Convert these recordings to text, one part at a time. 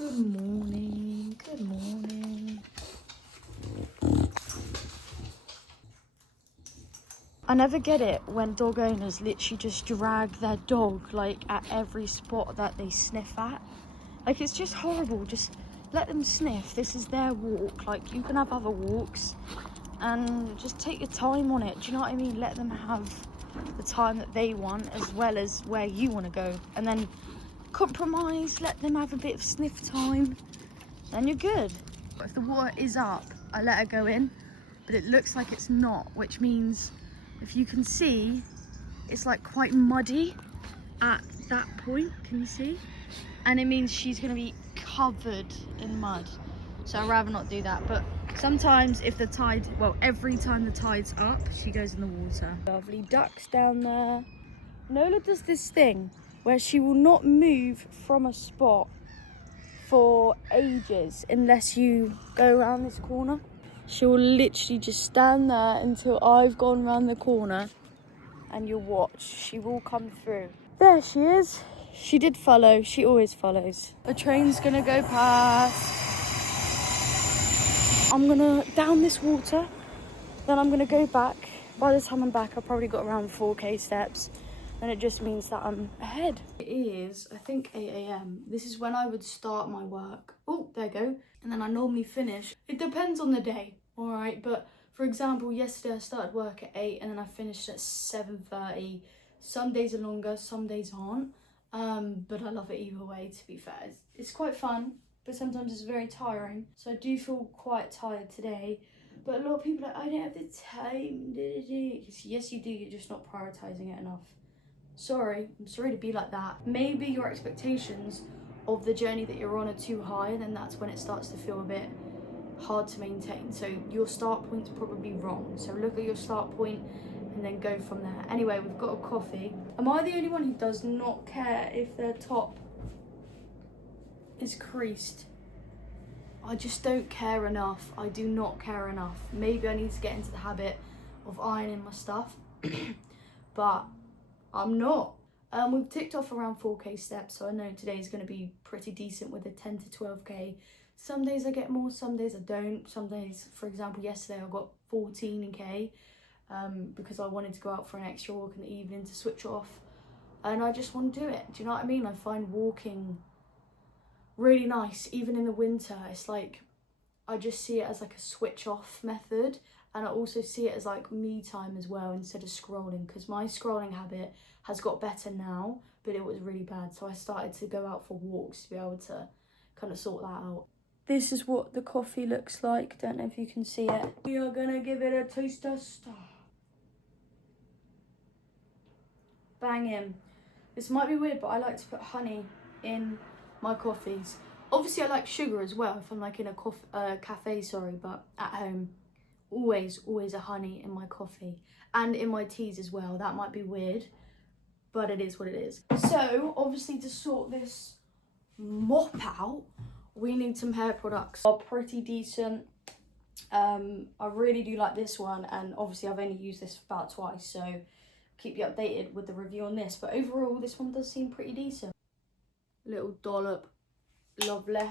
Good morning, good morning. I never get it when dog owners literally just drag their dog like at every spot that they sniff at. Like, it's just horrible. Just let them sniff. This is their walk. Like, you can have other walks and just take your time on it. Do you know what I mean? Let them have the time that they want as well as where you want to go. And then compromise, let them have a bit of sniff time. Then you're good. If the water is up, I let her go in, but it looks like it's not, which means if you can see, it's like quite muddy at that point. Can you see? And it means she's gonna be covered in mud. So I'd rather not do that. But sometimes if the tide, well, every time the tide's up, she goes in the water. Lovely ducks down there. Nola does this thing where she will not move from a spot for ages unless you go around this corner. She will literally just stand there until I've gone around the corner and you'll watch. She will come through. There she is. She did follow. She always follows. A train's gonna go past. I'm gonna down this water, then I'm gonna go back. By the time I'm back, I've probably got around 4k steps. And it just means that I'm ahead. It is, I think, 8 a.m. This is when I would start my work. Oh, there you go. And then I normally finish. It depends on the day, all right? But for example, yesterday I started work at 8 and then I finished at 7:30. Some days are longer, some days aren't. But I love it either way, to be fair. It's quite fun, but sometimes it's very tiring. So I do feel quite tired today. But a lot of people are like, I don't have the time. Yes, you do. You're just not prioritising it enough. I'm sorry to be like that. Maybe your expectations of the journey that you're on are too high, and then that's when it starts to feel a bit hard to maintain. So your start point's probably wrong. So look at your start point and then go from there. Anyway, we've got a coffee. Am I the only one who does not care if their top is creased? I just don't care enough. I do not care enough. Maybe I need to get into the habit of ironing my stuff, but I'm not. We've ticked off around 4k steps, so I know today's going to be pretty decent with a 10 to 12k. Some days I get more, some days I don't. Some days, for example, yesterday I got 14k because I wanted to go out for an extra walk in the evening to switch off, and I just want to do it. Do you know what I mean? I find walking really nice, even in the winter. It's like, I just see it as like a switch off method. And I also see it as like me time as well, instead of scrolling, because my scrolling habit has got better now, but it was really bad. So I started to go out for walks to be able to kind of sort that out. This is what the coffee looks like. Don't know if you can see it. We are gonna give it a taste test. Banging. This might be weird, but I like to put honey in my coffees. Obviously I like sugar as well if I'm like in a cafe, but at home, always a honey in my coffee and in my teas as well. That might be weird, but it is what it is. So obviously, to sort this mop out, we need some hair products. Are pretty decent. I really do like this one, and obviously I've only used this about twice, so keep you updated with the review on this. But overall, this one does seem pretty decent. Little dollop. Lovely.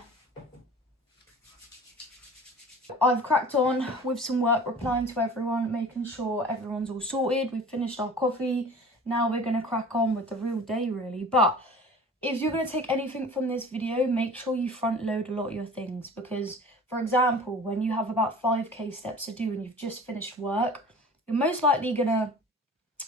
I've cracked on with some work, replying to everyone, making sure everyone's all sorted. We've finished our coffee. Now we're going to crack on with the real day, really. But if you're going to take anything from this video, make sure you front load a lot of your things. Because, for example, when you have about 5k steps to do and you've just finished work, you're most likely going to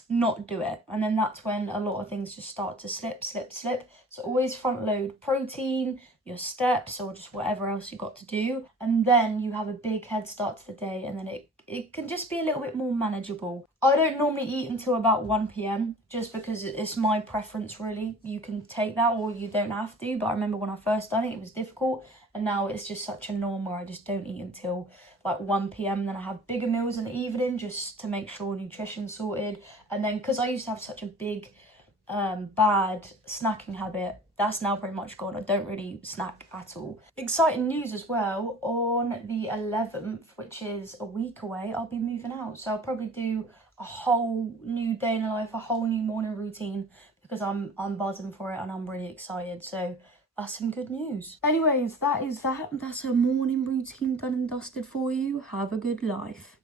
not do it, and then that's when a lot of things just start to slip. So always front load protein, your steps, or just whatever else you got to do, and then you have a big head start to the day, and then it can just be a little bit more manageable. I don't normally eat until about 1 p.m. just because it's my preference, really. You can take that or you don't have to, but I remember when I first done it, it was difficult, and now it's just such a norm where I just don't eat until like 1 p.m. and then I have bigger meals in the evening just to make sure nutrition's sorted. And then because I used to have such a big bad snacking habit, that's now pretty much gone. I don't really snack at all. Exciting news as well, on the 11th, which is a week away, I'll be moving out. So I'll probably do a whole new day in life, a whole new morning routine, because I'm buzzing for it and I'm really excited. So that's some good news. Anyways, that is that. That's a morning routine done and dusted for you. Have a good life.